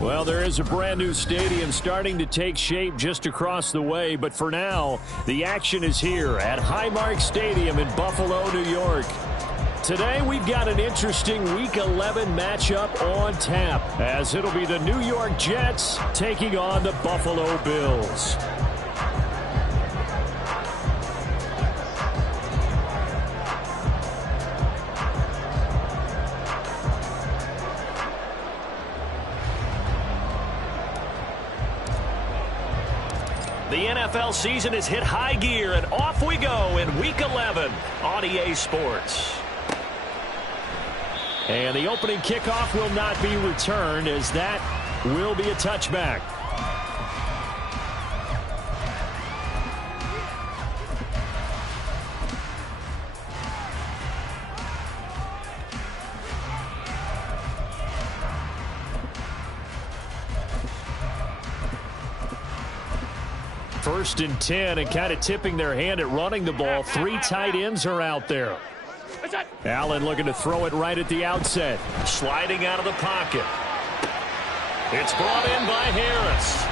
Well, there is a brand new stadium starting to take shape just across the way, but for now, the action is here at Highmark Stadium in Buffalo, New York. Today, we've got an interesting Week 11 matchup on tap, as it'll be the New York Jets taking on the Buffalo Bills. The NFL season has hit high gear, and off we go in Week 11 on EA Sports. And the opening kickoff will not be returned, as that will be a touchback. First and 10, and kind of tipping their hand at running the ball. Three tight ends are out there. Allen looking to throw it right at the outset. Sliding out of the pocket. It's brought in by Harris.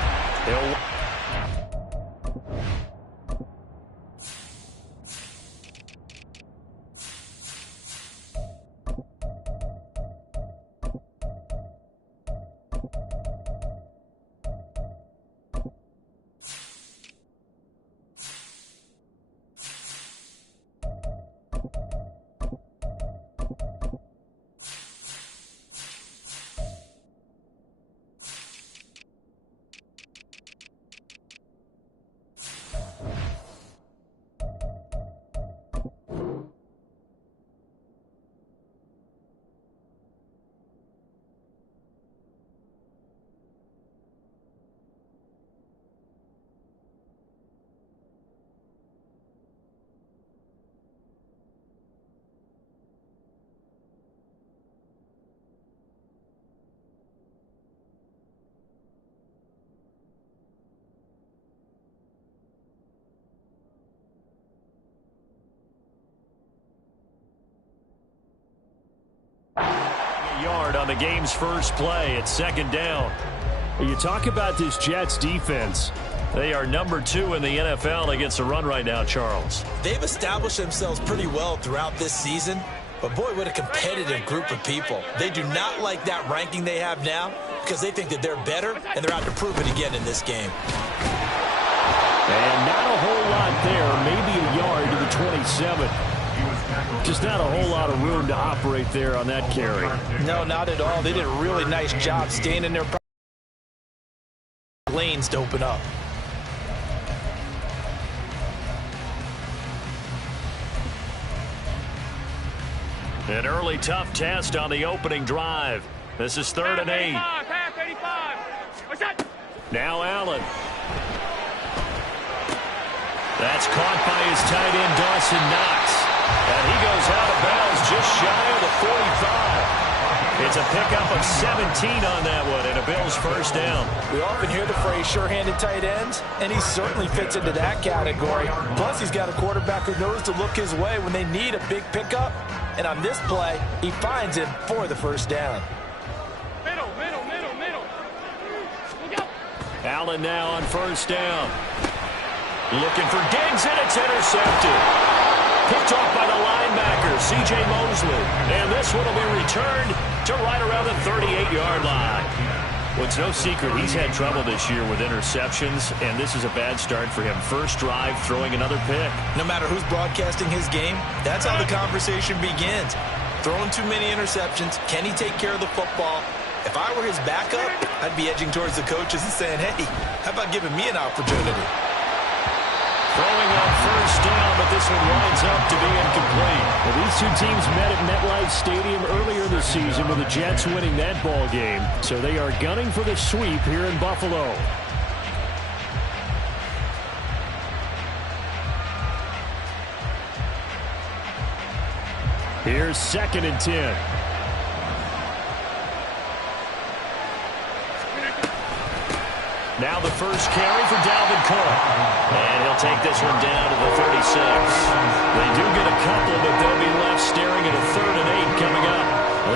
Yard on the game's first play. It's second down. You talk about this Jets defense. They are number 2 in the NFL against the run right now, Charles. They've established themselves pretty well throughout this season, but boy, what a competitive group of people. They do not like that ranking they have now because they think that they're better, and they're out to prove it again in this game. And not a whole lot there, maybe a yard to the 27. Just not a whole lot of room to operate there on that carry. No, not at all. They did a really nice job staying in their lanes to open up. An early tough test on the opening drive. This is 3rd and 8. Now Allen. That's caught by his tight end, Dawson Knox. And he goes out of bounds just shy of the 45. It's a pickup of 17 on that one, and a Bills first down. We often hear the phrase sure-handed tight ends, and he certainly fits into that category. Plus, he's got a quarterback who knows to look his way when they need a big pickup. And on this play, he finds him for the first down. Middle. Look out. Allen now on first down. Looking for Diggs, and it's intercepted. Picked off by the linebacker, C.J. Mosley. And this one will be returned to right around the 38-yard line. Well, it's no secret he's had trouble this year with interceptions, and this is a bad start for him. First drive, throwing another pick. No matter who's broadcasting his game, that's how the conversation begins. Throwing too many interceptions. Can he take care of the football? If I were his backup, I'd be edging towards the coaches and saying, hey, how about giving me an opportunity? Throwing on first down, but this one winds up to be incomplete. Well, these two teams met at MetLife Stadium earlier this season with the Jets winning that ball game. So they are gunning for the sweep here in Buffalo. Here's 2nd and 10. Now the first carry for Dalvin Cook. And he'll take this one down to the 36. They do get a couple, but they'll be left staring at a 3rd and 8 coming up.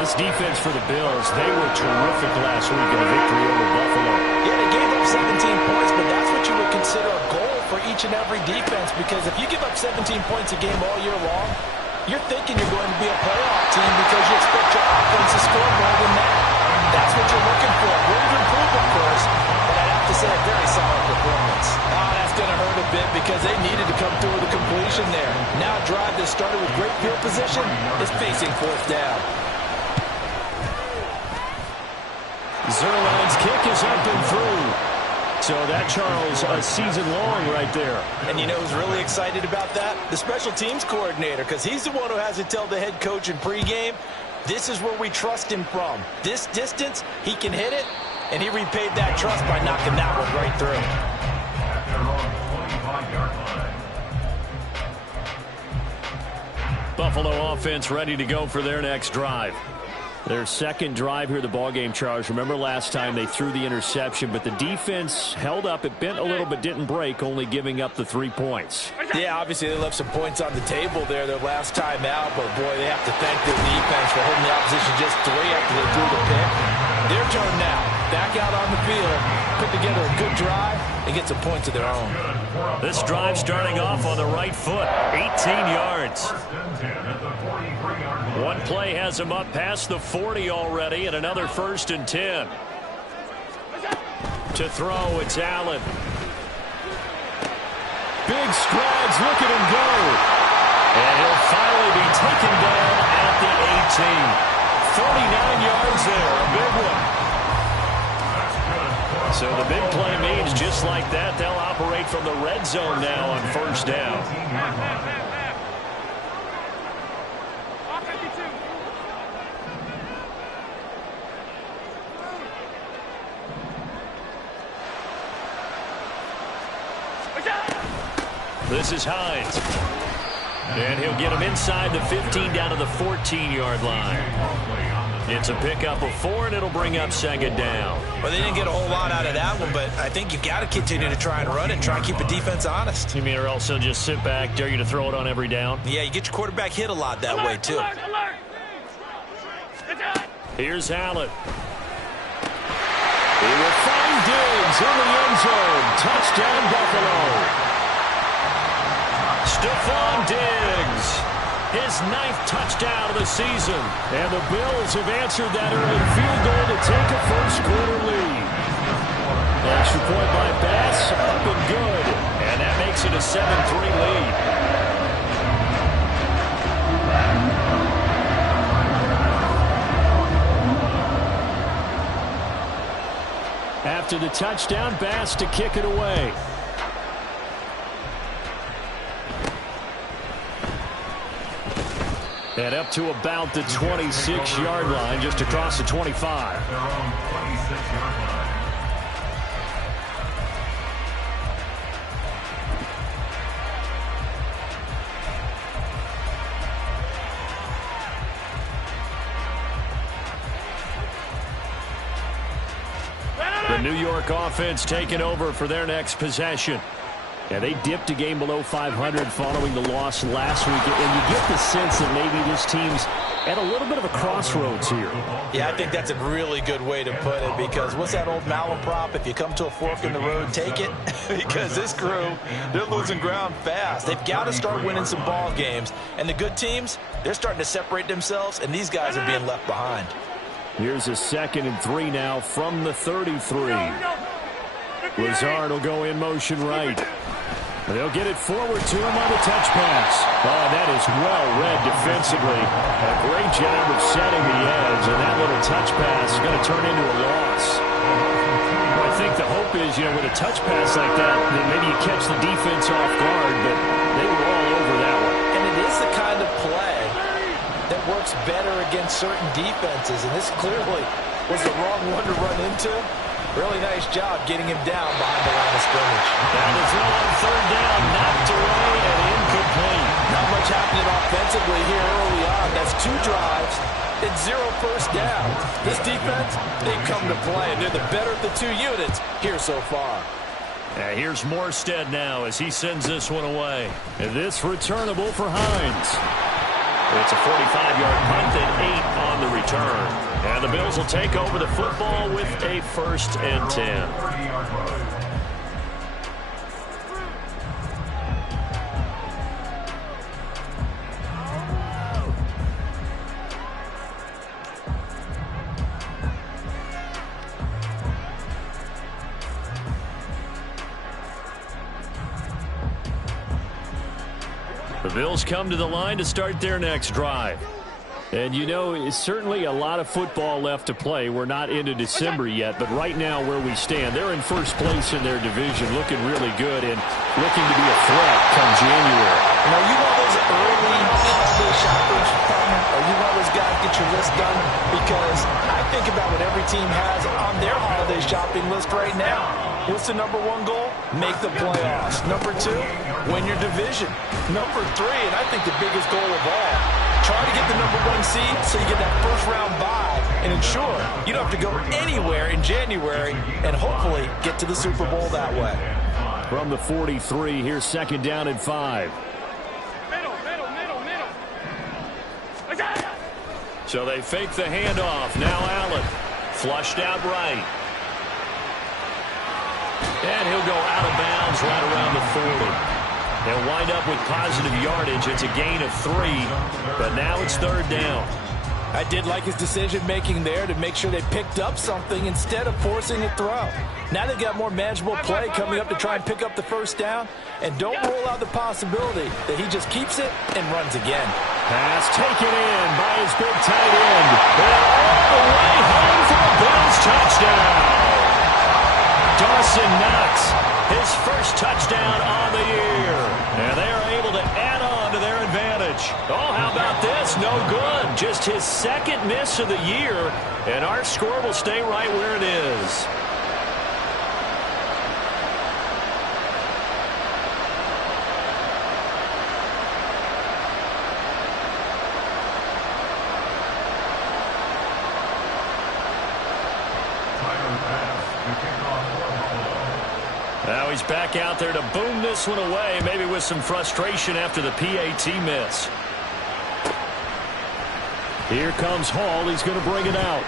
This defense for the Bills, they were terrific last week in a victory over Buffalo. Yeah, they gave up 17 points, but that's what you would consider a goal for each and every defense, because if you give up 17 points a game all year long, you're thinking you're going to be a playoff team because you expect your offense to score more than that. That's what you're looking for. Room to improve, of course, but I'd have to say a very solid performance. Oh, that's going to hurt a bit because they needed to come through with a completion there. Now a drive that started with great field position is facing fourth down. Zuerlein's kick is up and through. So that, Charles, a season long right there. And you know who's really excited about that? The special teams coordinator, because he's the one who has to tell the head coach in pregame, this is where we trust him from. This distance, he can hit it, and he repaid that trust by knocking that one right through. Buffalo offense ready to go for their next drive. Their second drive here, the ballgame, Charles. Remember last time they threw the interception, but the defense held up. It bent a little but didn't break, only giving up the 3 points. Yeah, obviously they left some points on the table there their last time out, but boy, they have to thank their defense for holding the opposition just 3 after they threw the pick. Their turn now. Back out on the field, put together a good drive, and get some points of their own. This drive starting off on the right foot, 18 yards. One play has him up past the 40 already, and another 1st and 10. To throw, it's Allen. Big strides, look at him go. And he'll finally be taken down at the 18. 49 yards there, a big one. So the big play means just like that, they'll operate from the red zone now on 1st down. This is Hines. And he'll get him inside the 15 down to the 14-yard line. It's a pickup of 4, and it'll bring up 2nd down. Well, they didn't get a whole lot out of that one, but I think you've got to continue to try and run it and try and keep the defense honest. You mean, or else they'll just sit back, dare you to throw it on every down? Yeah, you get your quarterback hit a lot that way, too. Here's Allen. He will find Diggs in the end zone. Touchdown, Buffalo. Stephon Diggs. His 9th touchdown of the season. And the Bills have answered that early field goal to take a first-quarter lead. Extra point by Bass, up and good. And that makes it a 7-3 lead. After the touchdown, Bass to kick it away. And up to about the 26-yard line, just across the 25. The New York offense taking over for their next possession. Yeah, they dipped a game below 500 following the loss last week, and you get the sense that maybe this team's at a little bit of a crossroads here. Yeah, I think that's a really good way to put it, because what's that old malaprop? If you come to a fork in the road, take it. Because this crew, they're losing ground fast. They've got to start winning some ball games. And the good teams, they're starting to separate themselves, and these guys are being left behind. Here's a 2nd and 3 now from the 33. Lazard will go in motion right. They'll get it forward to him on the touch pass. Oh, that is well read defensively. A great job of setting the edge, and that little touch pass is going to turn into a loss. Well, I think the hope is, with a touch pass like that maybe you catch the defense off guard, but they were all over that one. And it is the kind of play that works better against certain defenses, and this clearly was the wrong one to run into. Really nice job getting him down behind the line of scrimmage. Down to throw on 3rd down, knocked away and incomplete. Not much happening offensively here early on. That's 2 drives and 0 first down. This defense, they've come to play, and they're the better of the 2 units here so far. Here's Morstead now as he sends this one away. And this returnable for Hines. It's a 45-yard punt and 8 on the return. And the Bills will take over the football with a 1st and 10. The Bills come to the line to start their next drive. And, you know, it's certainly a lot of football left to play. We're not into December yet, but right now where we stand, they're in first place in their division, looking really good and looking to be a threat come January. Now, you one of those early holiday shoppers, partner? Are you one of those guys get your list done? Because I think about what every team has on their holiday shopping list right now. What's the number 1 goal? Make the playoffs. Number 2, win your division. Number 3, and I think the biggest goal of all, try to get the number 1 seed so you get that first-round bye and ensure you don't have to go anywhere in January and hopefully get to the Super Bowl that way. From the 43, here's 2nd down and 5. So they fake the handoff. Now Allen. Flushed out right. And he'll go out of bounds right around the 40. They'll wind up with positive yardage. It's a gain of 3, but now it's 3rd down. I did like his decision-making there to make sure they picked up something instead of forcing a throw. Now they've got more manageable play coming up to try and pick up the 1st down, and don't rule out the possibility that he just keeps it and runs again. Pass taken in by his big tight end. And all the way home for a Bills touchdown. Dawson Knox, his first touchdown on the year. And they are able to add on to their advantage. Oh, how about this? No good. Just his 2nd miss of the year. And our score will stay right where it is. Now he's back out there to boom this one away, maybe with some frustration after the PAT miss. Here comes Hall. He's going to bring it out.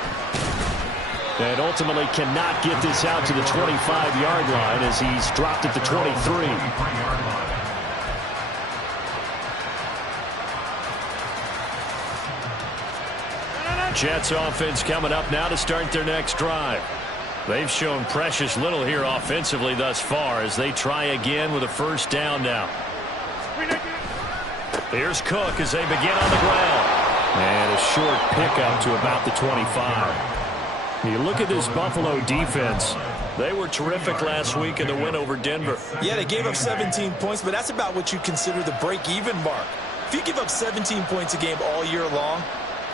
And ultimately cannot get this out to the 25-yard line as he's dropped at the 23. Jets offense coming up now to start their next drive. They've shown precious little here offensively thus far as they try again with a 1st down now. Here's Cook as they begin on the ground. And a short pickup to about the 25. You look at this Buffalo defense. They were terrific last week in the win over Denver. Yeah, they gave up 17 points, but that's about what you consider the break-even mark. If you give up 17 points a game all year long,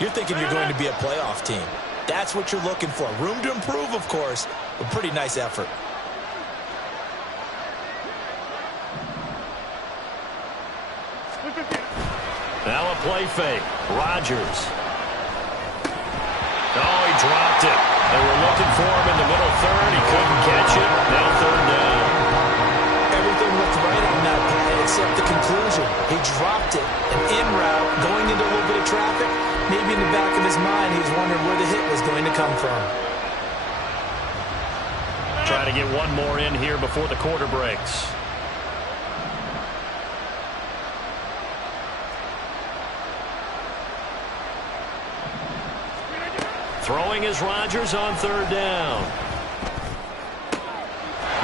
you're thinking you're going to be a playoff team. That's what you're looking for. Room to improve, of course, but pretty nice effort. Now a play fake. Rodgers. Oh, he dropped it. They were looking for him in the middle 3rd. He couldn't catch it. Now 3rd down. Everything looked right on that play except the conclusion. He dropped it. And en route, going into a little bit of traffic, maybe in the back of his mind, he was wondering where the hit was going to come from. Trying to get one more in here before the quarter breaks. Throwing is Rodgers on 3rd down.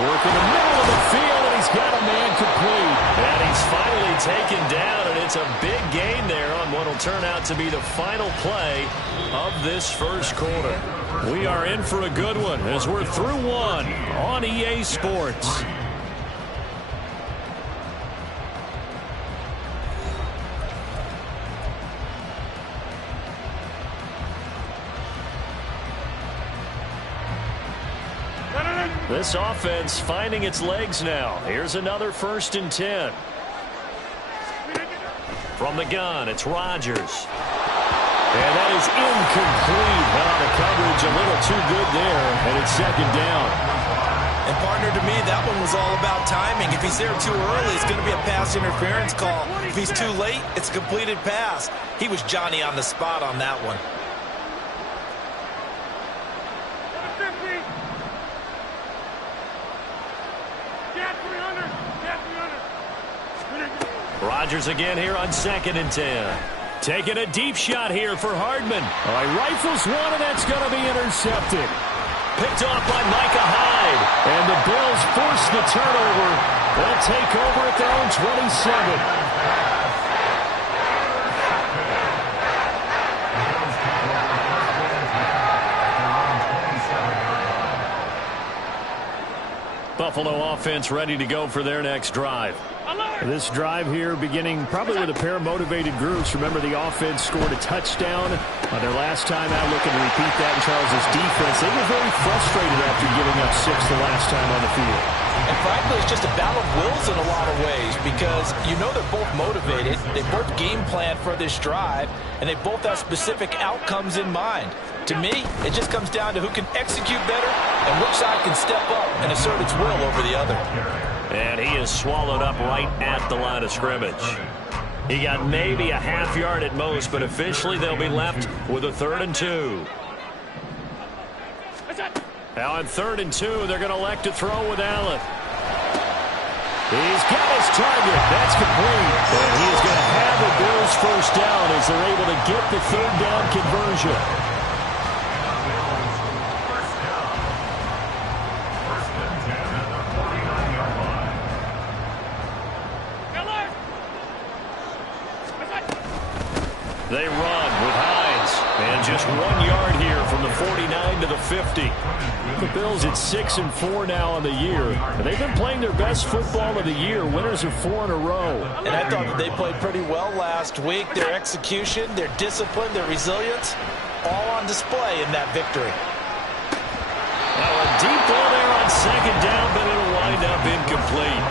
Working the middle of the field, and he's got a man complete. And he's finally taken down, and it's a big gain there on what will turn out to be the final play of this 1st quarter. We are in for a good one as we're through one on EA Sports. This offense finding its legs now. Here's another 1st and 10. From the gun, it's Rodgers. And that is incomplete. On the coverage, a little too good there, and it's 2nd down. And, partner, to me, that one was all about timing. If he's there too early, it's going to be a pass interference call. If he's too late, it's a completed pass. He was Johnny on the spot on that one. Rodgers again here on 2nd and 10. Taking a deep shot here for Hardman. All right, rifles one, and that's going to be intercepted. Picked off by Micah Hyde. And the Bills force the turnover. They'll take over at their own 27. Buffalo offense ready to go for their next drive. This drive here beginning probably with a pair of motivated groups. Remember, the offense scored a touchdown on their last time out. Looking to repeat that in Charles' defense. They were very frustrated after giving up 6 the last time on the field. And frankly, it's just a battle of wills in a lot of ways because you know they're both motivated. They both game plan for this drive, and they both have specific outcomes in mind. To me, it just comes down to who can execute better and which side can step up and assert its will over the other. And he is swallowed up right at the line of scrimmage. He got maybe a half yard at most, but officially they'll be left with a 3rd and 2. Now on 3rd and 2, they're going to elect to throw with Allen. He's got his target. That's complete. And he is going to have the Bills first down as they're able to get the 3rd down conversion. They run with Hines. And just 1 yard here from the 49 to the 50. The Bills at 6-4 now on the year. And they've been playing their best football of the year. Winners of 4 in a row. And I thought that they played pretty well last week. Their execution, their discipline, their resilience, all on display in that victory. Now a deep ball there on 2nd down, but it'll wind up incomplete.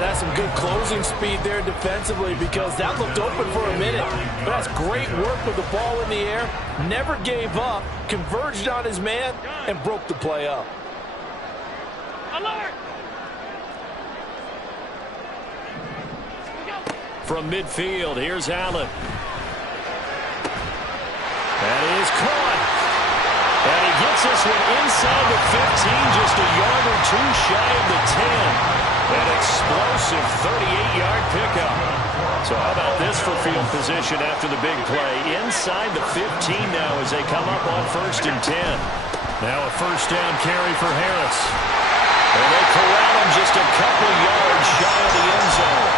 That's some good closing speed there defensively because that looked open for a minute. But that's great work with the ball in the air. Never gave up, converged on his man, and broke the play up. Alert! From midfield, here's Allen. That is caught. And he gets this one inside the 15, just a yard or two shy of the 10. An explosive 38-yard pickup. So how about this for field position after the big play? Inside the 15 now as they come up on 1st and 10. Now a 1st down carry for Harris. And they corral him just a couple yards shy of the end zone.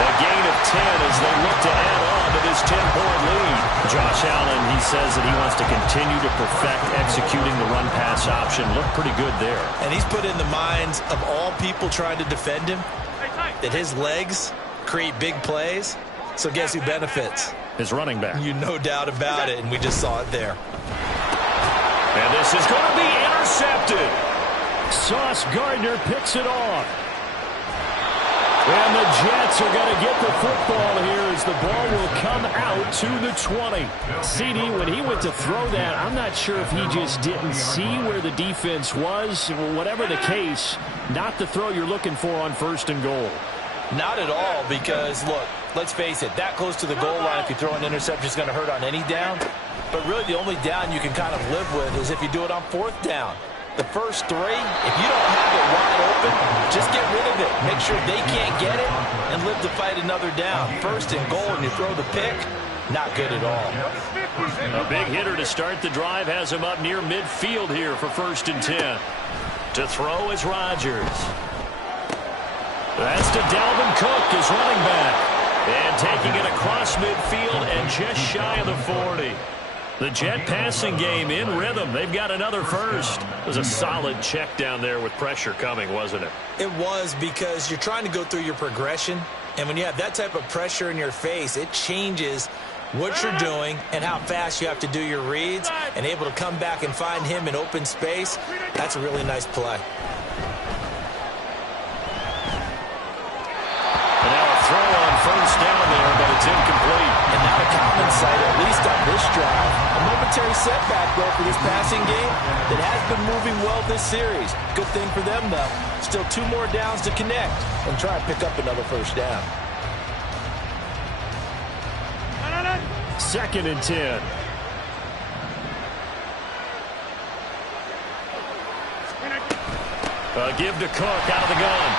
A gain of 10 as they look to add on to this 10-point lead. Josh Allen, he says that he wants to continue to perfect executing the run-pass option. Looked pretty good there. And he's put in the minds of all people trying to defend him that his legs create big plays. So guess who benefits? His running back. You no doubt about it, and we just saw it there. And this is going to be intercepted. Sauce Gardner picks it off. And the Jets are going to get the football here as the ball will come out to the 20. CD, when he went to throw that, I'm not sure if he just didn't see where the defense was. Whatever the case, not the throw you're looking for on 1st and goal. Not at all because, look, let's face it, that close to the goal line, if you throw an interception, is going to hurt on any down. But really the only down you can kind of live with is if you do it on 4th down. The first 3, if you don't have it wide open, just get rid of it. Make sure they can't get it and live to fight another down. 1st and goal and you throw the pick, not good at all. A big hitter to start the drive has him up near midfield here for 1st and 10. To throw is Rodgers. That's to Dalvin Cook, his running back. And taking it across midfield and just shy of the 40. The Jet passing game in rhythm. They've got another first. It was a solid check down there with pressure coming, wasn't it? It was because you're trying to go through your progression. And when you have that type of pressure in your face, it changes what you're doing and how fast you have to do your reads. And able to come back and find him in open space, that's a really nice play. And now a throw on 1st down there, but it's incomplete. And now a common sight, at least on this drive. A momentary setback, though, for this passing game that has been moving well this series. Good thing for them, though. Still 2 more downs to connect and try and pick up another first down. 2nd and 10. Give to Cook out of the gun.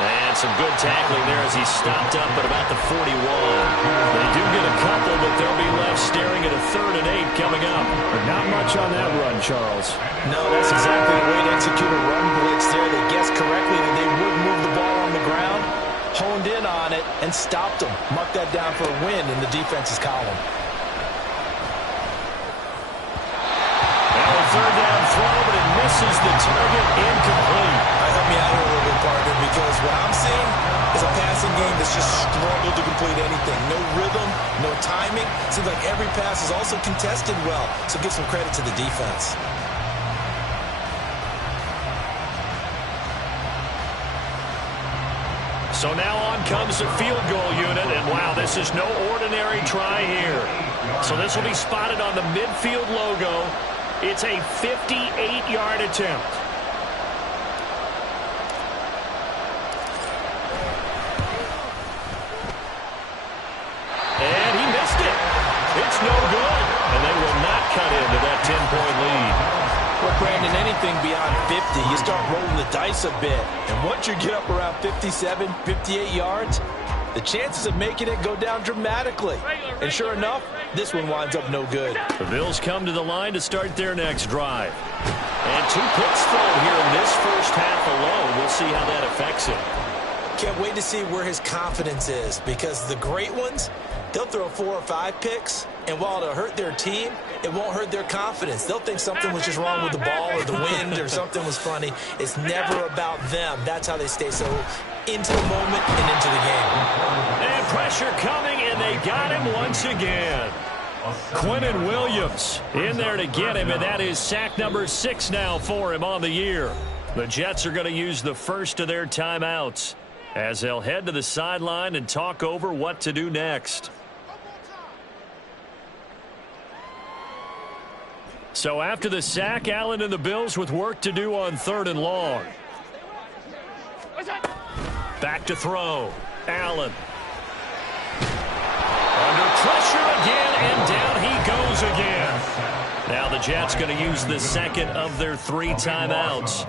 And some good tackling there as he stopped up at about the 41. They do get a couple, but they'll be left staring at a 3rd and 8 coming up. But not much on that run, Charles. No, that's exactly the way to execute a run blitz there. They guessed correctly that they would move the ball on the ground, honed in on it, and stopped them. Mark that down for a win in the defense's column. Now a 3rd down throw, but it misses the target, incomplete. Help me out here a little bit, partner, because what I'm seeing is a passing game that's just struggled to complete anything. No rhythm, no timing. Seems like every pass is also contested well, so give some credit to the defense. So now on comes the field goal unit, and wow, this is no ordinary try here. So this will be spotted on the midfield logo. It's a 58-yard attempt. And he missed it. It's no good. And they will not cut into that 10-point lead. Well, Brandon, anything beyond 50, you start rolling the dice a bit. And once you get up around 57, 58 yards, the chances of making it go down dramatically. And sure enough, this one winds up no good. The Bills come to the line to start their next drive. And 2 picks thrown here in this first half alone. We'll see how that affects him. Can't wait to see where his confidence is, because the great ones, they'll throw 4 or 5 picks, and while it'll hurt their team, it won't hurt their confidence. They'll think something was just wrong with the ball or the wind or something was funny. It's never about them. That's how they stay so into the moment and into the game. And pressure coming, and they got him once again. Quinnen Williams in there to get him, and that is sack number 6 now for him on the year. The Jets are going to use the first of their timeouts as they'll head to the sideline and talk over what to do next. So after the sack, Allen and the Bills with work to do on 3rd and long. Back to throw. Allen. Under pressure again, and down he goes again. Now the Jets going to use the second of their 3 timeouts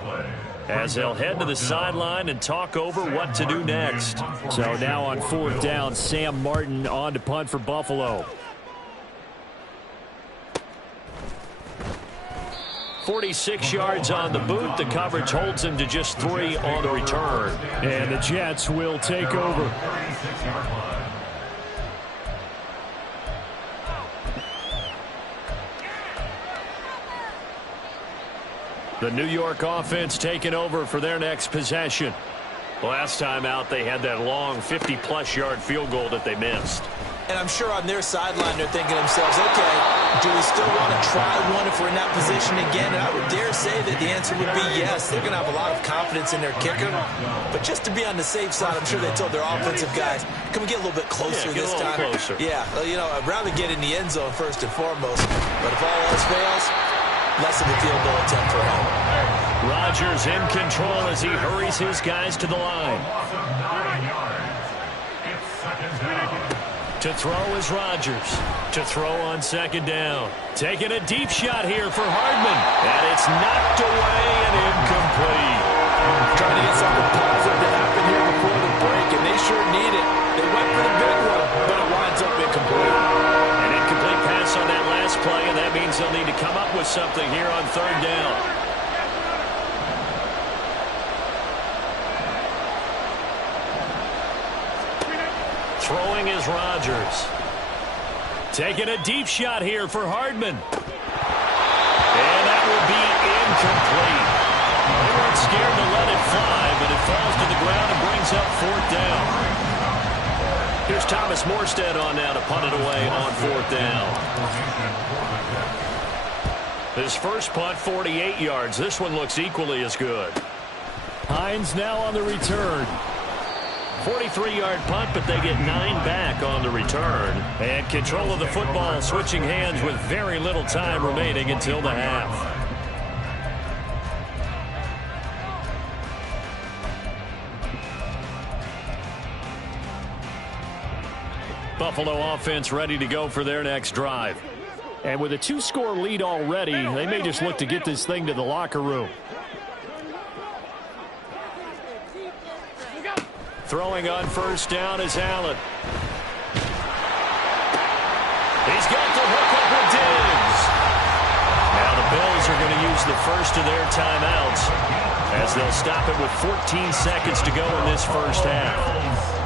as they'll head to the sideline and talk over what to do next. So now on 4th down, Sam Martin on to punt for Buffalo. 46 yards on the boot. The coverage holds him to just 3 on the return. And the Jets will take over. The New York offense taking over for their next possession. Last time out, they had that long 50-plus yard field goal that they missed. And I'm sure on their sideline they're thinking to themselves, okay, do we still want to try one if we're in that position again? And I would dare say that the answer would be yes. They're going to have a lot of confidence in their kicker. But just to be on the safe side, I'm sure they told their offensive guys, can we get a little bit closer this time? Closer. Yeah, well, you know, I'd rather get in the end zone first and foremost. But if all else fails, less of a field goal attempt for him. Rodgers in control as he hurries his guys to the line. To throw is Rodgers. To throw on 2nd down. Taking a deep shot here for Hardman. And it's knocked away and incomplete. Trying to get something positive to happen here before the break, and they sure need it. They went for the big one, but it winds up incomplete. An incomplete pass on that last play, and that means they'll need to come up with something here on 3rd down. Throwing is Rodgers. Taking a deep shot here for Hardman. And that will be incomplete. They weren't scared to let it fly, but it falls to the ground and brings up 4th down. Here's Thomas Morstead on now to punt it away on 4th down. His first punt, 48 yards. This one looks equally as good. Hines now on the return. 43-yard punt, but they get 9 back on the return. And control of the football switching hands with very little time remaining until the half. Buffalo offense ready to go for their next drive. And with a 2-score lead already, they may just look to get this thing to the locker room. Throwing on first down is Allen. He's got the hook up with Diggs. Now the Bills are going to use the first of their timeouts as they'll stop it with 14 seconds to go in this first half.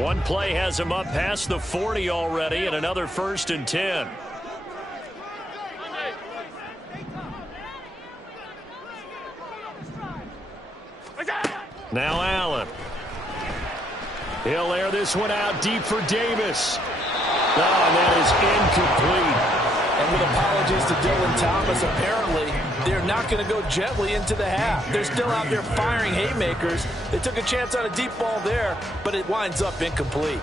One play has him up past the 40 already, and another 1st and 10. Now Allen. He'll air this one out deep for Davis. Oh, and that is incomplete. And with apologies to Dylan Thomas, apparently they're not going to go gently into the half. They're still out there firing haymakers. They took a chance on a deep ball there, but it winds up incomplete.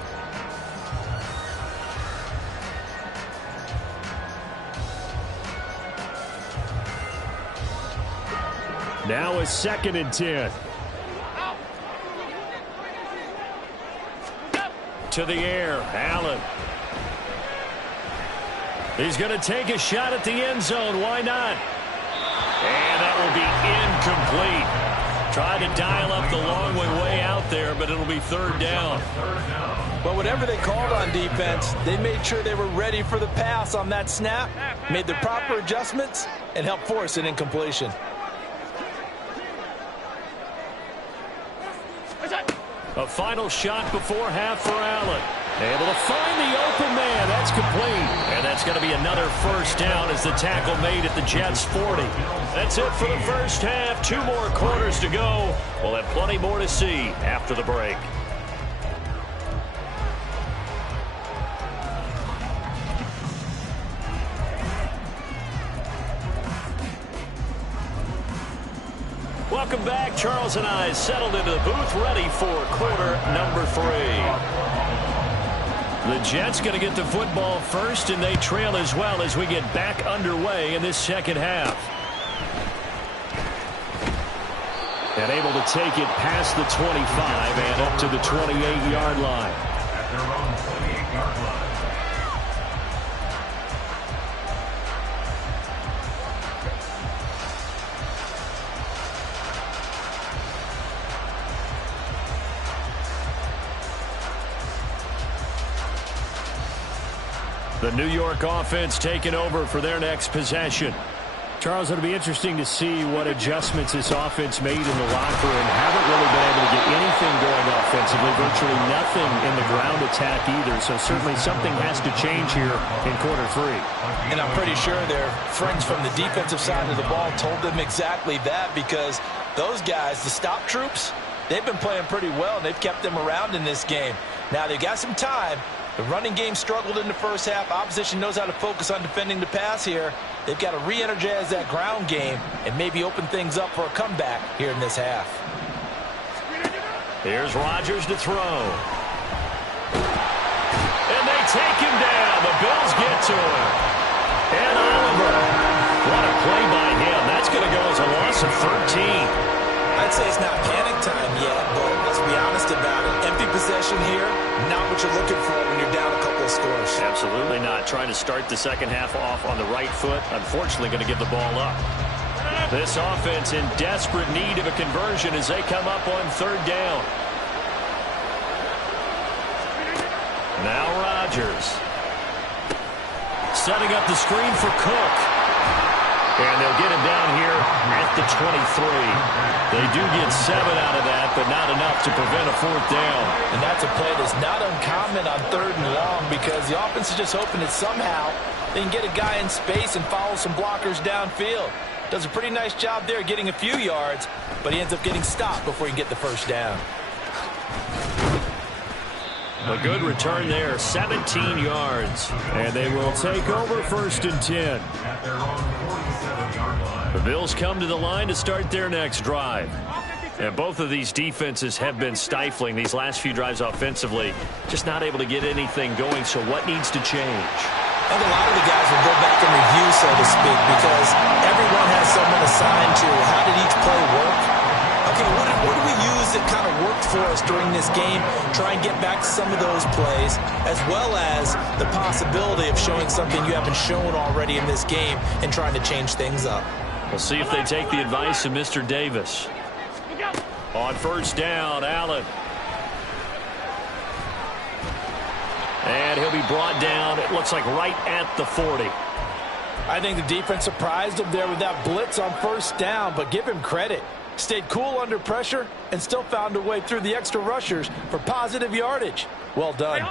Now a 2nd and 10. To the air, Allen. He's going to take a shot at the end zone. Why not? And that will be incomplete. Tried to dial up the long way out there, but it'll be 3rd down. But whatever they called on defense, they made sure they were ready for the pass on that snap, made the proper adjustments, and helped force an incompletion. A final shot before half for Allen. Able to find the open man. That's complete. And that's going to be another 1st down as the tackle made at the Jets' 40. That's it for the first half. 2 more quarters to go. We'll have plenty more to see after the break. Welcome back. Charles and I settled into the booth, ready for quarter number 3. The Jets going to get the football first, and they trail as well as we get back underway in this second half. And able to take it past the 25 and up to the 28-yard line. At their own 28-yard line. The New York offense taking over for their next possession. Charles, it'll be interesting to see what adjustments this offense made in the locker room. Haven't really been able to get anything going offensively, virtually nothing in the ground attack either. So certainly something has to change here in quarter 3. And I'm pretty sure their friends from the defensive side of the ball told them exactly that, because those guys, the stop troops, they've been playing pretty well, and they've kept them around in this game. Now they've got some time. The running game struggled in the first half. Opposition knows how to focus on defending the pass here. They've got to re-energize that ground game and maybe open things up for a comeback here in this half. Here's Rodgers to throw. And they take him down. The Bills get to him. And Oliver. What a play by him. That's going to go as a loss of 13. I'd say it's not panic time yet, but let's be honest about it. Empty possession here, not what you're looking for when you're down a couple of scores. Absolutely not. Trying to start the second half off on the right foot. Unfortunately, going to give the ball up. This offense in desperate need of a conversion as they come up on 3rd down. Now Rodgers. Setting up the screen for Cook. And they'll get him down here at the 23. They do get 7 out of that, but not enough to prevent a 4th down. And that's a play that's not uncommon on 3rd and long, because the offense is just hoping that somehow they can get a guy in space and follow some blockers downfield. Does a pretty nice job there getting a few yards, but he ends up getting stopped before he can get the 1st down. A good return there, 17 yards. And they will take over 1st and 10. The Bills come to the line to start their next drive. And both of these defenses have been stifling these last few drives offensively. Just not able to get anything going, so what needs to change? I think a lot of the guys will go back and review, so to speak, because everyone has someone assigned to how did each play work. Okay, what do we use that kind of worked for us during this game? Try and get back to some of those plays, as well as the possibility of showing something you haven't shown already in this game and trying to change things up. We'll see if they take the advice of Mr. Davis. On 1st down, Allen. And he'll be brought down, it looks like right at the 40. I think the defense surprised him there with that blitz on 1st down, but give him credit. Stayed cool under pressure and still found a way through the extra rushers for positive yardage. Well done.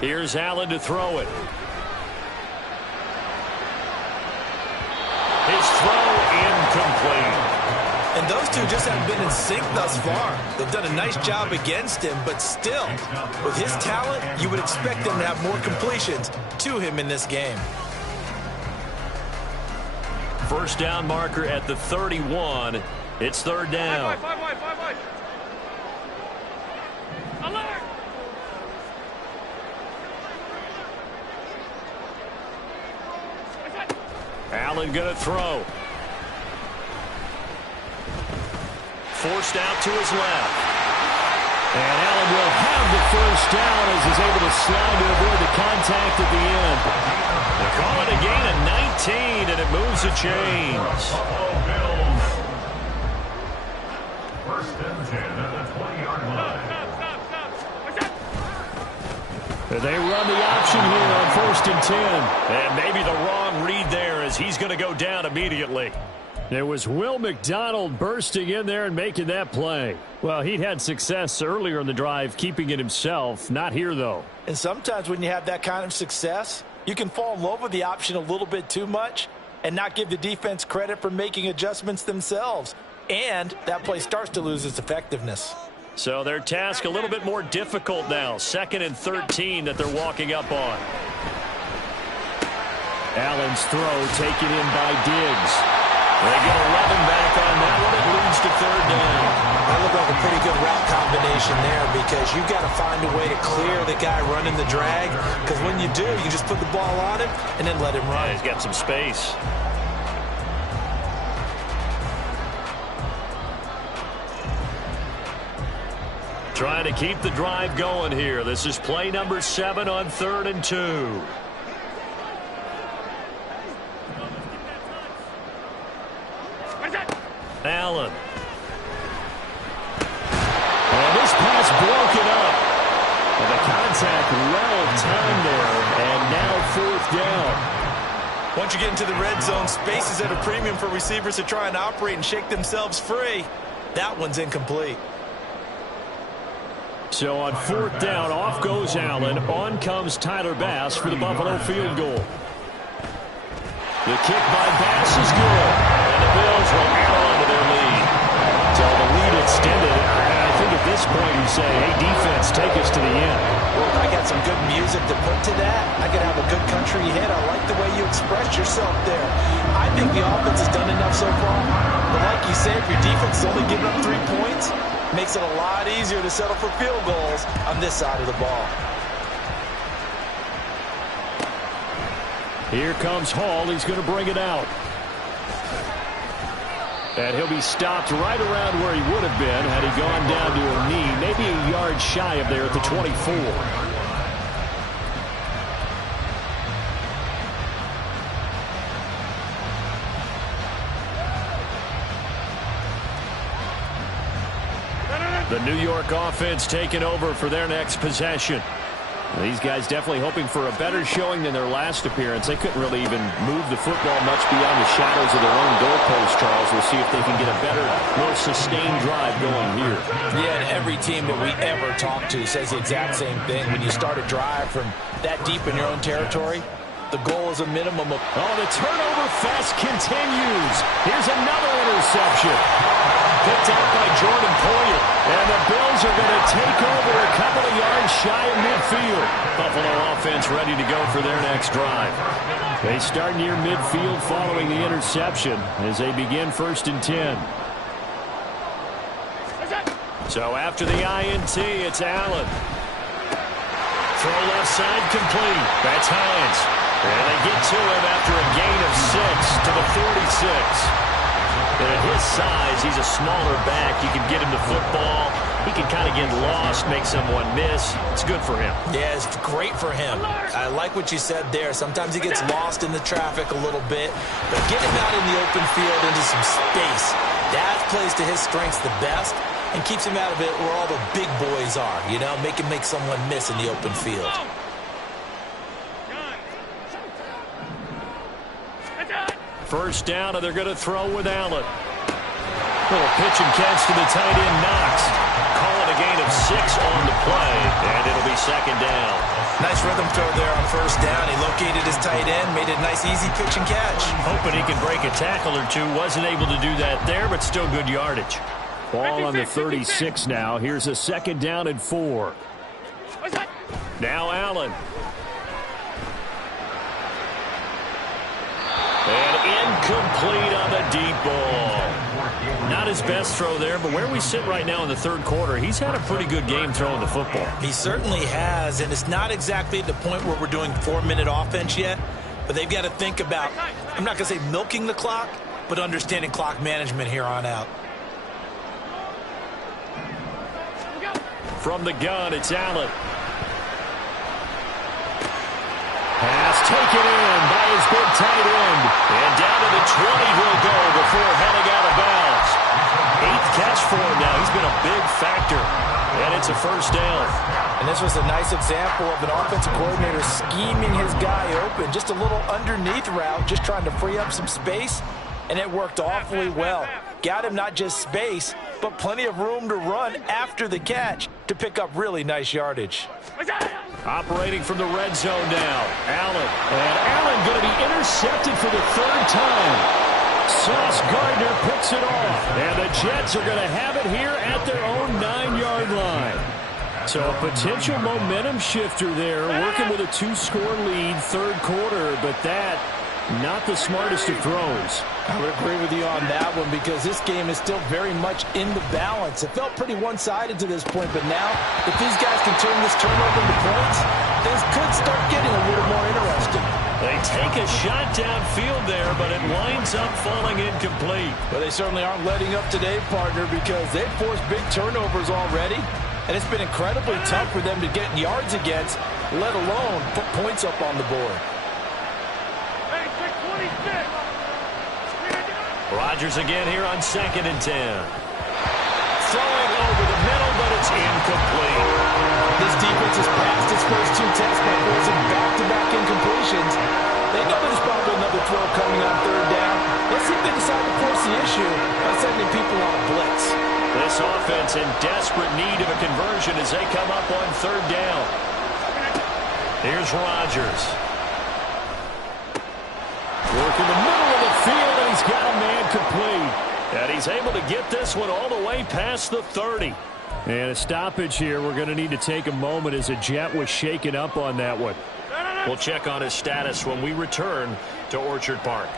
Here's Allen to throw it. His throw incomplete. And those two just haven't been in sync thus far. They've done a nice job against him, but still, with his talent, you would expect them to have more completions to him in this game. 1st down marker at the 31. It's 3rd down. Allen going to throw. Forced out to his left. And Allen will have the 1st down as he's able to slide to avoid the contact at the end. They call it a gain of 19, and it moves the chains. 1st and 10 at the 20-yard line. They run the option here on 1st and 10. And maybe the wrong read there as he's going to go down immediately. It was Will McDonald bursting in there and making that play. Well, he'd had success earlier in the drive keeping it himself. Not here, though. And sometimes when you have that kind of success, you can fall in love with the option a little bit too much and not give the defense credit for making adjustments themselves. And that play starts to lose its effectiveness. So their task a little bit more difficult now. 2nd and 13 that they're walking up on. Allen's throw taken in by Diggs. They get 11 back on that one. It leads to 3rd down. That looked like a pretty good route combination there because you've got to find a way to clear the guy running the drag, because when you do, you just put the ball on him and then let him run. Yeah, he's got some space. Trying to keep the drive going here. This is play number 7 on 3rd and 2. Allen. And this pass broken up. And the contact well timed there. And now 4th down. Once you get into the red zone, space is at a premium for receivers to try and operate and shake themselves free. That one's incomplete. So on 4th down, off goes Allen. On comes Tyler Bass for the Buffalo field goal. The kick by Bass is good. And the Bills will add on to their lead. So the lead extended. I think at this point you say, hey, defense, take us to the end. Well, I got some good music to put to that. I could have a good country hit. I like the way you expressed yourself there. I think the offense has done enough so far. But like you said, if your defense is only giving up 3 points, makes it a lot easier to settle for field goals on this side of the ball. Here comes Hall. He's going to bring it out. And he'll be stopped right around where he would have been had he gone down to a knee, maybe a yard shy of there at the 24. The New York offense taking over for their next possession. These guys definitely hoping for a better showing than their last appearance. They couldn't really even move the football much beyond the shadows of their own goalpost, Charles. We'll see if they can get a better, more sustained drive going here. Yeah, and every team that we ever talk to says the exact same thing. When you start a drive from that deep in your own territory, The goal is a minimum of... Oh, the turnover fest continues. Here's another interception. Picked out by Jordan Poyer. And the Bills are going to take over a couple of yards shy of midfield. Buffalo offense ready to go for their next drive. They start near midfield following the interception as they begin 1st and 10. So after the INT, it's Allen. Throw left side complete. That's Hines. And they get to him after a gain of 6 to the 46. And at his size, he's a smaller back. You can get him the football. He can kind of get lost, make someone miss. It's good for him. Yeah, it's great for him. I like what you said there. Sometimes he gets lost in the traffic a little bit. But get him out in the open field into some space. That plays to his strengths the best and keeps him out of it where all the big boys are. You know, make him make someone miss in the open field. First down, and they're going to throw with Allen. Little pitch and catch to the tight end, Knox. Call it a gain of 6 on the play, and it'll be 2nd down. Nice rhythm throw there on 1st down. He located his tight end, made it a nice, easy pitch and catch. Hoping he can break a tackle or two. Wasn't able to do that there, but still good yardage. Ball on the 36 now. Here's a 2nd down and 4. Now Allen. And incomplete on the deep ball. Not his best throw there, but where we sit right now in the 3rd quarter, he's had a pretty good game throwing the football. He certainly has, and it's not exactly at the point where we're doing 4-minute offense yet, but they've got to think about, I'm not going to say milking the clock, but understanding clock management here on out. From the gun, it's Allen. Pass taken in by his big tight end. And down to the 20 he'll go before heading out of bounds. 8th catch for him now. He's been a big factor. And it's a 1st down. And this was a nice example of an offensive coordinator scheming his guy open. Just a little underneath route, just trying to free up some space. And it worked awfully well. Got him not just space, but plenty of room to run after the catch to pick up really nice yardage. Operating from the red zone now. Allen. And Allen going to be intercepted for the 3rd time. Sauce Gardner picks it off. And the Jets are going to have it here at their own 9-yard line. So a potential momentum shifter there, working with a 2-score lead, 3rd quarter, but that not the smartest of throws. I would agree with you on that one because this game is still very much in the balance. It felt pretty one-sided to this point, but now if these guys can turn this turnover into points, things could start getting a little more interesting. They take a shot downfield there, but it winds up falling incomplete. But they certainly aren't letting up today, partner, because they've forced big turnovers already, and it's been incredibly tough for them to get yards against, let alone put points up on the board. Rodgers again here on 2nd and 10. Throwing over the middle, but it's incomplete. This defense has passed its first 2 tests by forcing back-to-back incompletions. They know there's probably another throw coming on 3rd down. Let's see if they decide to force the issue by sending people on a blitz. This offense in desperate need of a conversion as they come up on 3rd down. Here's Rodgers. Working the middle of the field, and he's got a man complete. And he's able to get this one all the way past the 30. And a stoppage here. We're going to need to take a moment as a Jet was shaken up on that one. We'll check on his status when we return to Orchard Park.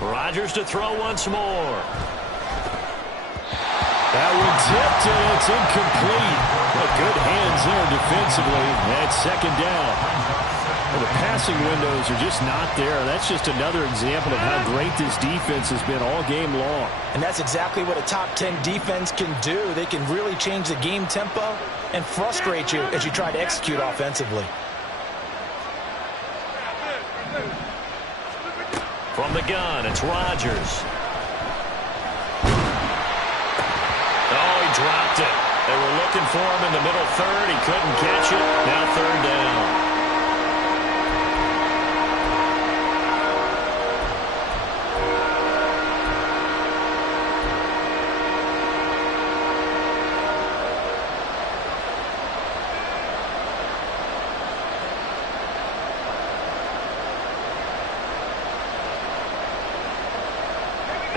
Rodgers to throw once more. That one tipped, and it's incomplete. Well, good hands there defensively. That's 2nd down. Well, the passing windows are just not there. That's just another example of how great this defense has been all game long. And that's exactly what a top 10 defense can do. They can really change the game tempo and frustrate you as you try to execute offensively. From the gun, it's Rodgers. Oh, he dropped it. They were looking for him in the middle 3rd. He couldn't catch it. Now 3rd down.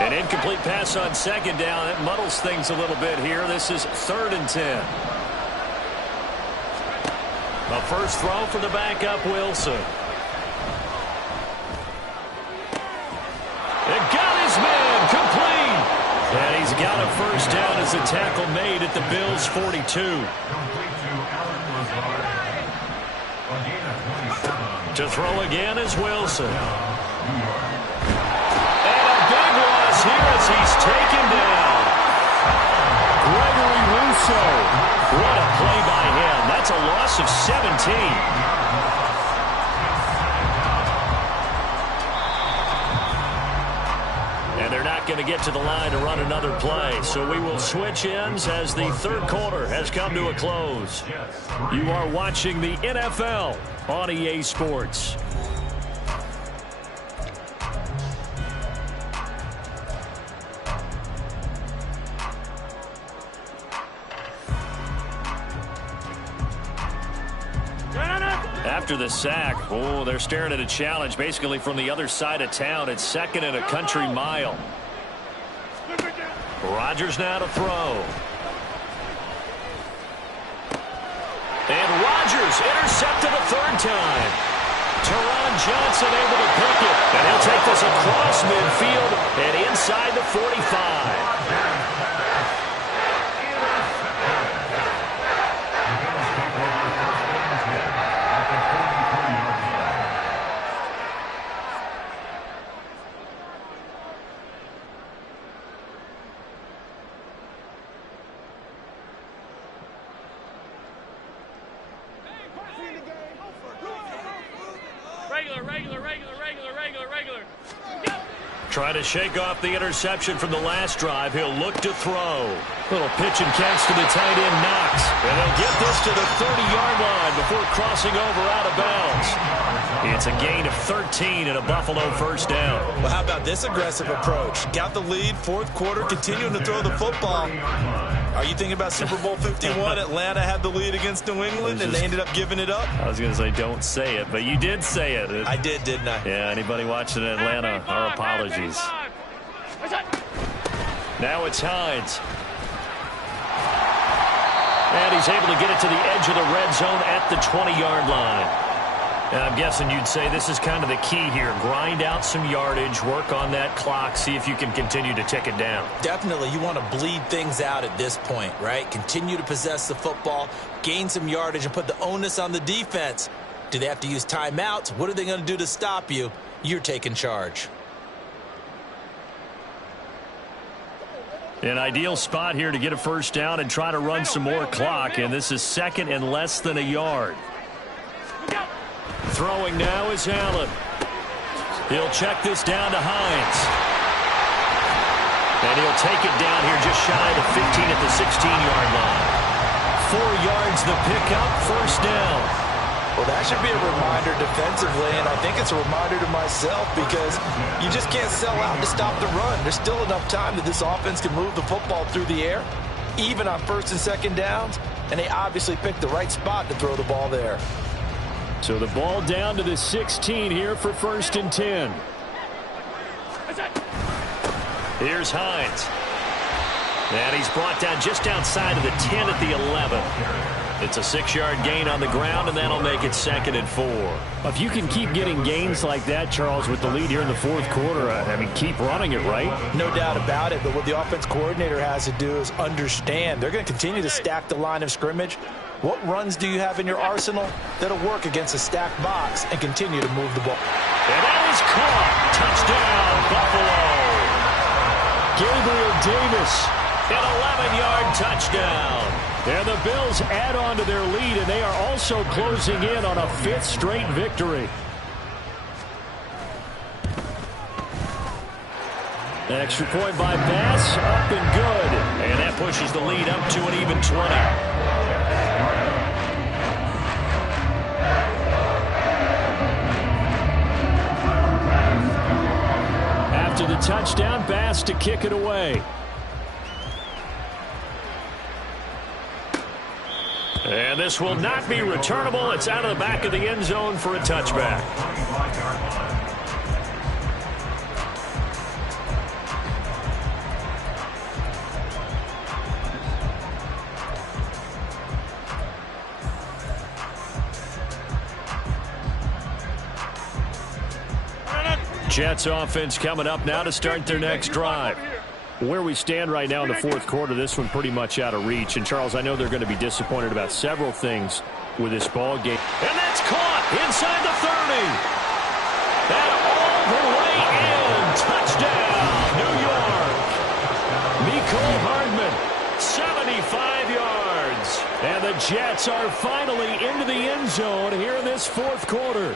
An incomplete pass on second down. It muddles things a little bit here. This is 3rd and 10. A first throw for the backup, Wilson. It got his man complete. And he's got a first down as a tackle made at the Bills' 42. To throw again is Wilson. And a big loss here as he's taken down. Gregory Rousseau. What a play by him. That's a loss of 17. And they're not going to get to the line to run another play. So we will switch ends as the 3rd quarter has come to a close. You are watching the NFL on EA Sports. After the sack, they're staring at a challenge basically from the other side of town. It's 2nd and a country mile. Rodgers now to throw. And Rodgers intercepted a 3rd time. Teron Johnson able to pick it. And he'll take this across midfield and inside the 45. Trying to shake off the interception from the last drive. He'll look to throw. Little pitch and catch to the tight end, Knox. And they'll get this to the 30-yard line before crossing over out of bounds. It's a gain of 13 and a Buffalo first down. Well, how about this aggressive approach? Got the lead, 4th quarter, continuing to throw the football. Are you thinking about Super Bowl 51? Atlanta had the lead against New England, and they ended up giving it up? I was going to say don't say it, but you did say it. I did, didn't I? Yeah, anybody watching Atlanta, our apologies. Now it's Hines. And he's able to get it to the edge of the red zone at the 20-yard line. And I'm guessing you'd say this is kind of the key here. Grind out some yardage, work on that clock, see if you can continue to tick it down. Definitely. You want to bleed things out at this point, right? Continue to possess the football, gain some yardage, and put the onus on the defense. Do they have to use timeouts? What are they going to do to stop you? You're taking charge. An ideal spot here to get a first down and try to run some more clock, and this is 2nd and less than a yard. Throwing now is Allen. He'll check this down to Hines. And he'll take it down here just shy of the 15 at the 16-yard line. 4 yards the pickup, first down. Well, that should be a reminder defensively, and I think it's a reminder to myself because you just can't sell out to stop the run. There's still enough time that this offense can move the football through the air, even on 1st and 2nd downs, and they obviously picked the right spot to throw the ball there. So the ball down to the 16 here for 1st and 10. Here's Hines. And he's brought down just outside of the 10 at the 11. It's a 6-yard gain on the ground, and that'll make it 2nd and 4. If you can keep getting gains like that, Charles, with the lead here in the 4th quarter, I mean, keep running it, right? No doubt about it, but what the offense coordinator has to do is understand. They're going to continue to stack the line of scrimmage. What runs do you have in your arsenal that'll work against a stacked box and continue to move the ball? And that is caught. Touchdown, Buffalo. Gabriel Davis. An 11-yard touchdown. And the Bills add on to their lead, and they are also closing in on a 5th straight victory. Extra point by Bass, up and good. And that pushes the lead up to an even 20. After the touchdown, Bass to kick it away. And this will not be returnable. It's out of the back of the end zone for a touchback. Jets offense coming up now to start their next drive. Where we stand right now in the fourth quarter, this one pretty much out of reach. And, Charles, I know they're going to be disappointed about several things with this ball game. And that's caught inside the 30. And all the way in. Touchdown, New York. Mecole Hardman, 75 yards. And the Jets are finally into the end zone here in this fourth quarter.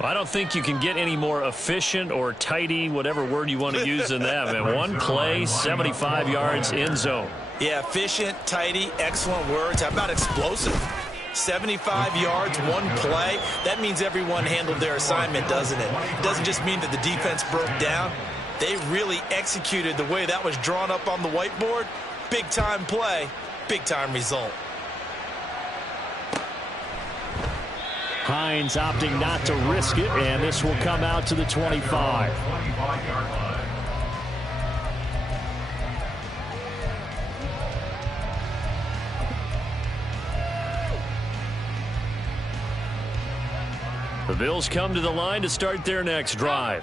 I don't think you can get any more efficient or tidy, whatever word you want to use in that. And one play, 75 yards, end zone. Yeah, efficient, tidy, excellent words. How about explosive? 75 yards, one play. That means everyone handled their assignment, doesn't it? It doesn't just mean that the defense broke down. They really executed the way that was drawn up on the whiteboard. Big-time play, big-time result. Hines opting not to risk it, and this will come out to the 25. The Bills come to the line to start their next drive.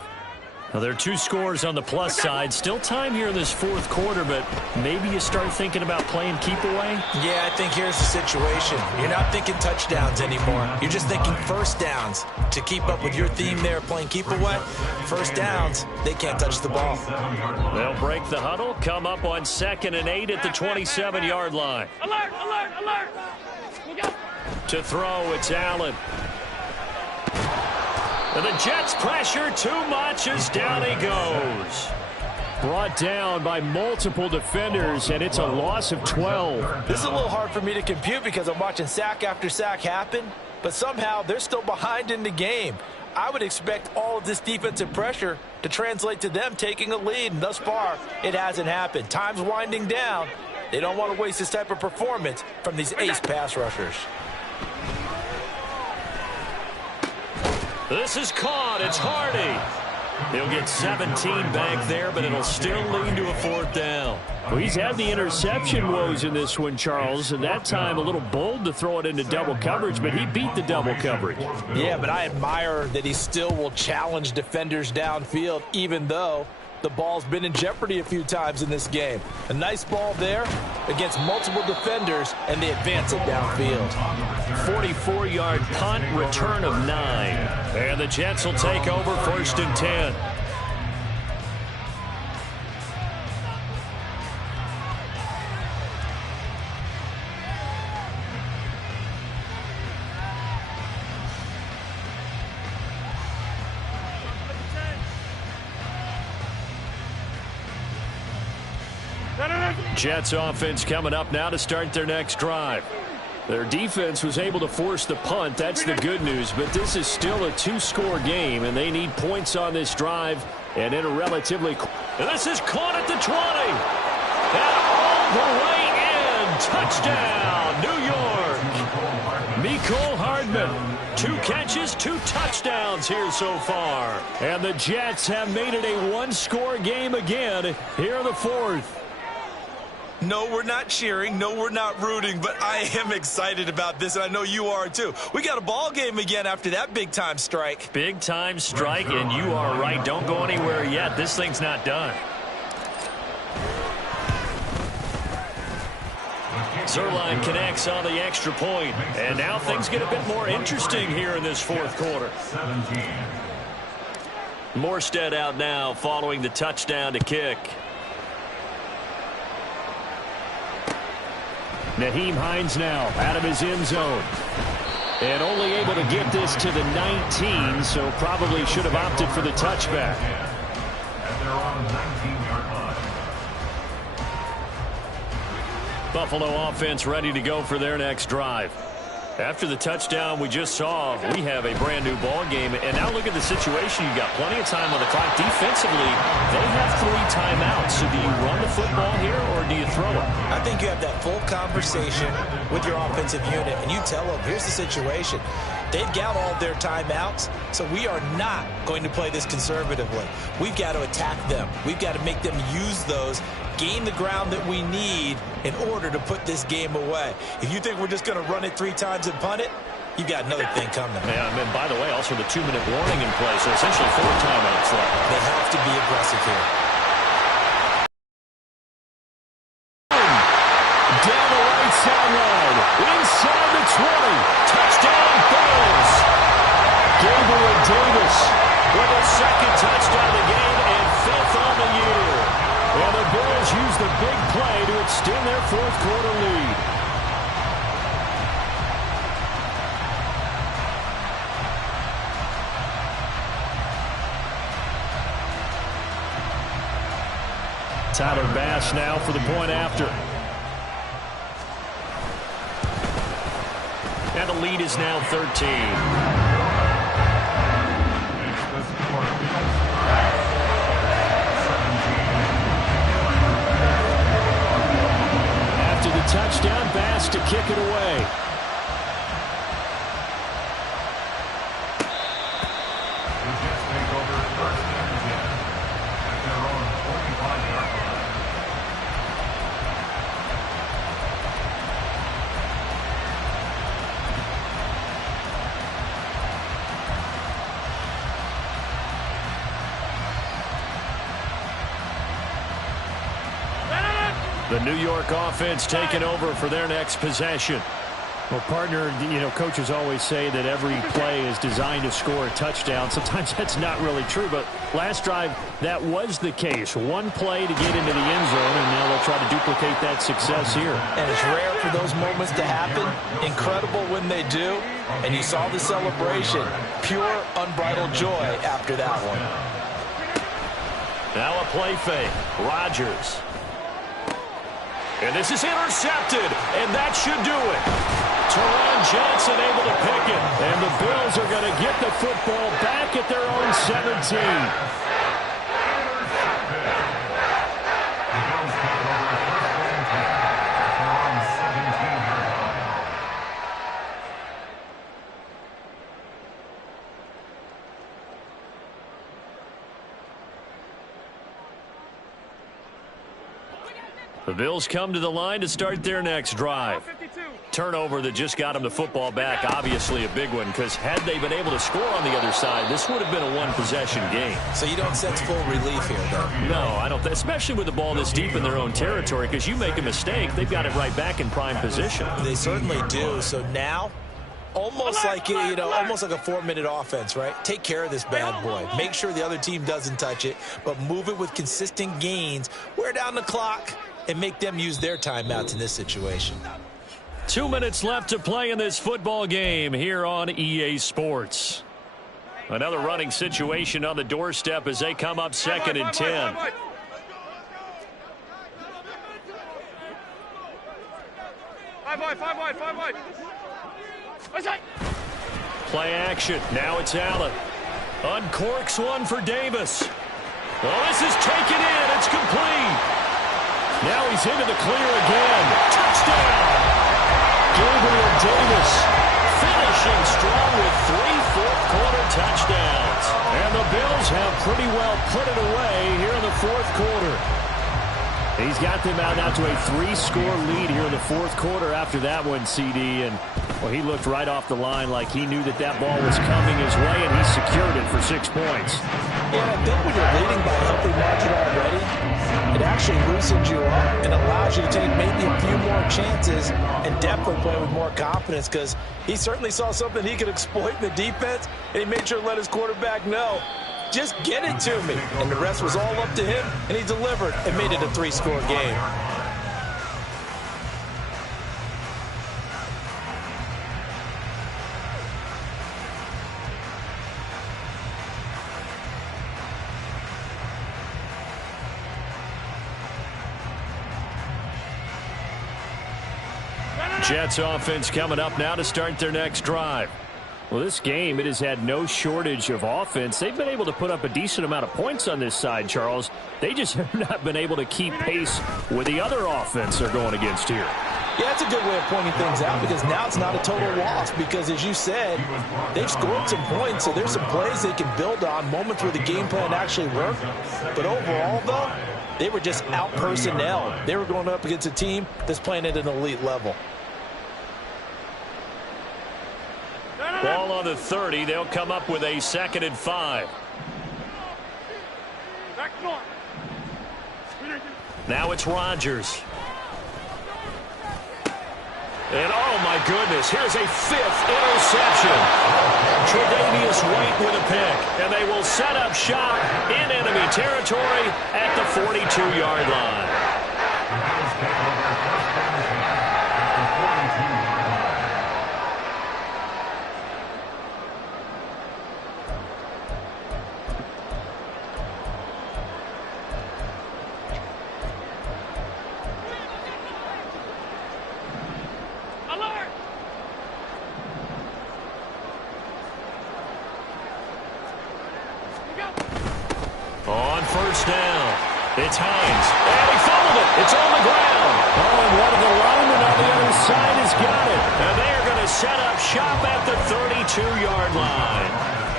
Now, there are two scores on the plus side. Still time here in this fourth quarter, but maybe you start thinking about playing keep away? Yeah, I think here's the situation. You're not thinking touchdowns anymore. You're just thinking first downs. To keep up with your theme there, playing keep away, first downs, they can't touch the ball. They'll break the huddle, come up on 2nd and 8 at the 27-yard line. Alert, alert, alert. To throw, it's Allen. And the Jets pressure too much as down he goes. Brought down by multiple defenders, and it's a loss of 12. This is a little hard for me to compute because I'm watching sack after sack happen, but somehow they're still behind in the game. I would expect all of this defensive pressure to translate to them taking a lead, and thus far, it hasn't happened. Time's winding down. They don't want to waste this type of performance from these ace pass rushers. This is caught. It's Hardy. He'll get 17 back there, but it'll still lead to a fourth down. Well, he's had the interception woes in this one, Charles, and that time a little bold to throw it into double coverage, but he beat the double coverage. Yeah, but I admire that he still will challenge defenders downfield, even though the ball's been in jeopardy a few times in this game. A nice ball there against multiple defenders, and they advance it downfield. 44-yard punt, return of 9. And the Jets will take over 1st and 10. Jets offense coming up now to start their next drive. Their defense was able to force the punt. That's the good news. But this is still a two-score game, and they need points on this drive. And in a relatively... And this is caught at the 20. And all the way in. Touchdown, New York. Mecole Hardman. 2 catches, 2 touchdowns here so far. And the Jets have made it a one-score game again here in the fourth. No, we're not cheering. No, we're not rooting, but I am excited about this, and I know you are too. We got a ball game again after that big-time strike. Big-time strike, and you are right. Don't go anywhere yet. This thing's not done. Zuerlein connects on the extra point, and now things get a bit more interesting here in this fourth quarter. Morstead out now following the touchdown to kick. Nyheim Hines now out of his end zone. And only able to get this to the 19, so probably should have opted for the touchback. Buffalo offense ready to go for their next drive. After the touchdown we just saw, we have a brand new ball game. And now look at the situation. You got plenty of time on the clock. Defensively, they have 3 timeouts. So do you run the football here or do you throw it? I think you have that full conversation with your offensive unit, and you tell them, here's the situation. They've got all their timeouts, so we are not going to play this conservatively. We've got to attack them. We've got to make them use those, gain the ground that we need in order to put this game away. If you think we're just going to run it 3 times and punt it, you got another thing coming. Yeah, and by the way, also the 2-minute warning in play, so essentially 4 timeouts left. They have to be aggressive here. Down the right sideline, inside the 20. Touchdown, Bills. Gabriel Davis with a second touchdown of the game and 5th on the year. And the Bills use the big play to extend their fourth-quarter lead. Tyler Bass now for the point after. And the lead is now 13. After the touchdown, Bass to kick it away. The New York offense taking over for their next possession. Well, partner, coaches always say that every play is designed to score a touchdown. Sometimes that's not really true, but last drive, that was the case. One play to get into the end zone, and now they'll try to duplicate that success here. And it's rare for those moments to happen. Incredible when they do. And you saw the celebration. Pure, unbridled joy after that one. Now a play fake. Rodgers. And this is intercepted, and that should do it. Teron Johnson able to pick it, and the Bills are going to get the football back at their own 17. The Bills come to the line to start their next drive. Turnover that just got them the football back, obviously a big one, because had they been able to score on the other side, this would have been a one-possession game. So you don't sense full relief here, though? No, I don't, especially with the ball this deep in their own territory, because you make a mistake, they've got it right back in prime position. They certainly do. So now, almost like a 4-minute offense, right? Take care of this bad boy. Make sure the other team doesn't touch it, but move it with consistent gains. Wear down the clock and make them use their timeouts in this situation. 2 minutes left to play in this football game here on EA Sports. Another running situation on the doorstep as they come up 2nd and 10. Five wide. Play action. Now it's Allen. Uncorks one for Davis. Well, this is taken in. It's complete. Now he's into the clear again. Touchdown! Gabriel Davis finishing strong with 3 fourth-quarter touchdowns. And the Bills have pretty well put it away here in the fourth quarter. He's got them out now to a 3-score lead here in the fourth quarter after that one, CD. And, well, he looked right off the line like he knew that that ball was coming his way, and he secured it for 6 points. Yeah, I think when you're leading by a healthy margin already, it actually loosens you up and allows you to take maybe a few more chances and definitely play with more confidence, because he certainly saw something he could exploit in the defense, and he made sure to let his quarterback know, just get it to me. And the rest was all up to him, and he delivered and made it a 3-score game. Jets offense coming up now to start their next drive. Well, this game, it has had no shortage of offense. They've been able to put up a decent amount of points on this side, Charles. They just have not been able to keep pace with the other offense they're going against here. Yeah, that's a good way of pointing things out, because now it's not a total loss, because as you said, they've scored some points, so there's some plays they can build on, moments where the game plan actually worked. But overall, though, they were just out-personnel. They were going up against a team that's playing at an elite level. ball on the 30. They'll come up with a 2nd and 5. Back north. Now it's Rodgers. And, oh, my goodness, here's a 5th interception. Tre'Davious White with a pick. And they will set up shop in enemy territory at the 42-yard line. On first down, it's Hines. And he fumbled it. It's on the ground. Oh, and one of the linemen on the other side has got it. And they are going to set up shop at the 32-yard line.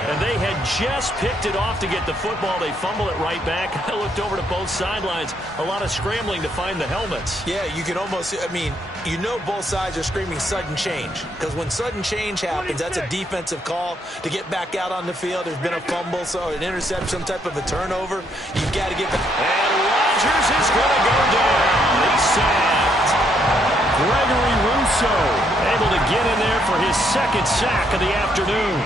And they had just picked it off to get the football. They fumble it right back. I looked over to both sidelines. A lot of scrambling to find the helmets. Yeah, you can almost, you know both sides are screaming sudden change. Because when sudden change happens, that's a defensive call to get back out on the field. There's been a fumble, so an interception, some type of a turnover. You've got to get back. And Rodgers is going to go down. He's sacked. Gregory Rousseau Able to get in there for his 2nd sack of the afternoon.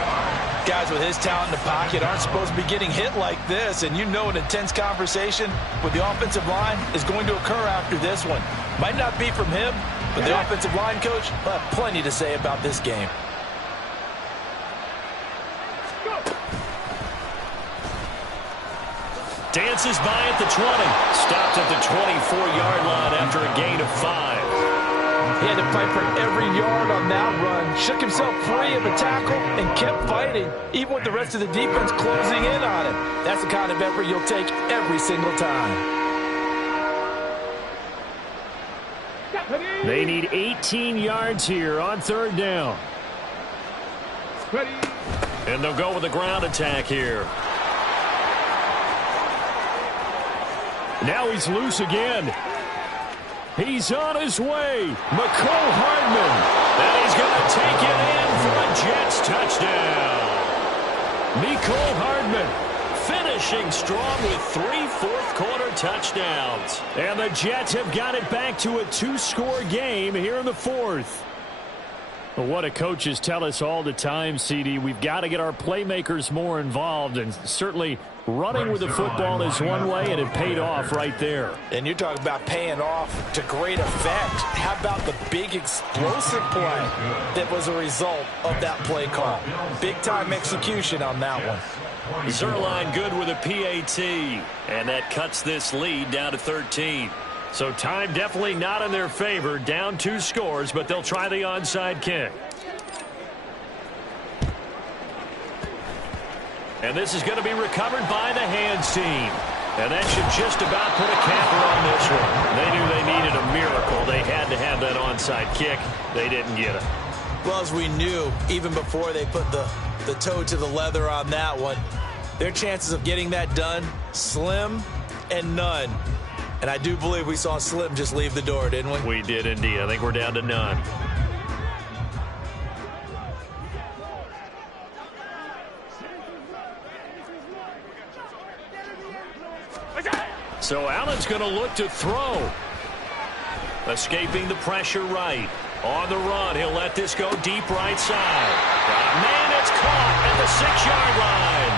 Guys with his talent in the pocket aren't supposed to be getting hit like this, and you know an intense conversation with the offensive line is going to occur after this one. Might not be from him, but the offensive line coach will have plenty to say about this game. Dances by at the 20. Stopped at the 24-yard line after a gain of 5. He had to fight for every yard on that run. Shook himself free of a tackle and kept fighting, even with the rest of the defense closing in on him. That's the kind of effort you'll take every single time. They need 18 yards here on 3rd down. And they'll go with a ground attack here. Now he's loose again. He's on his way. Mecole Hardman. And he's going to take it in for a Jets touchdown. Mecole Hardman finishing strong with 3 fourth-quarter touchdowns. And the Jets have got it back to a 2-score game here in the 4th. Well, what do coaches tell us all the time, CD? We've got to get our playmakers more involved, and certainly running with the football is one way, and it paid off right there. And you're talking about paying off to great effect. How about the big explosive play that was a result of that play call? Big-time execution on that one. Zuerlein good with a PAT, and that cuts this lead down to 13. So time definitely not in their favor. Down 2 scores, but they'll try the onside kick. And this is going to be recovered by the hands team. And that should just about put a capper on this one. They knew they needed a miracle. They had to have that onside kick. They didn't get it. Well, as we knew, even before they put the toe to the leather on that one, their chances of getting that done, slim and none. And I do believe we saw Slim just leave the door, didn't we? We did indeed. I think we're down to none. So Allen's going to look to throw. Escaping the pressure right. On the run, he'll let this go deep right side. Man, it's caught at the 6-yard line.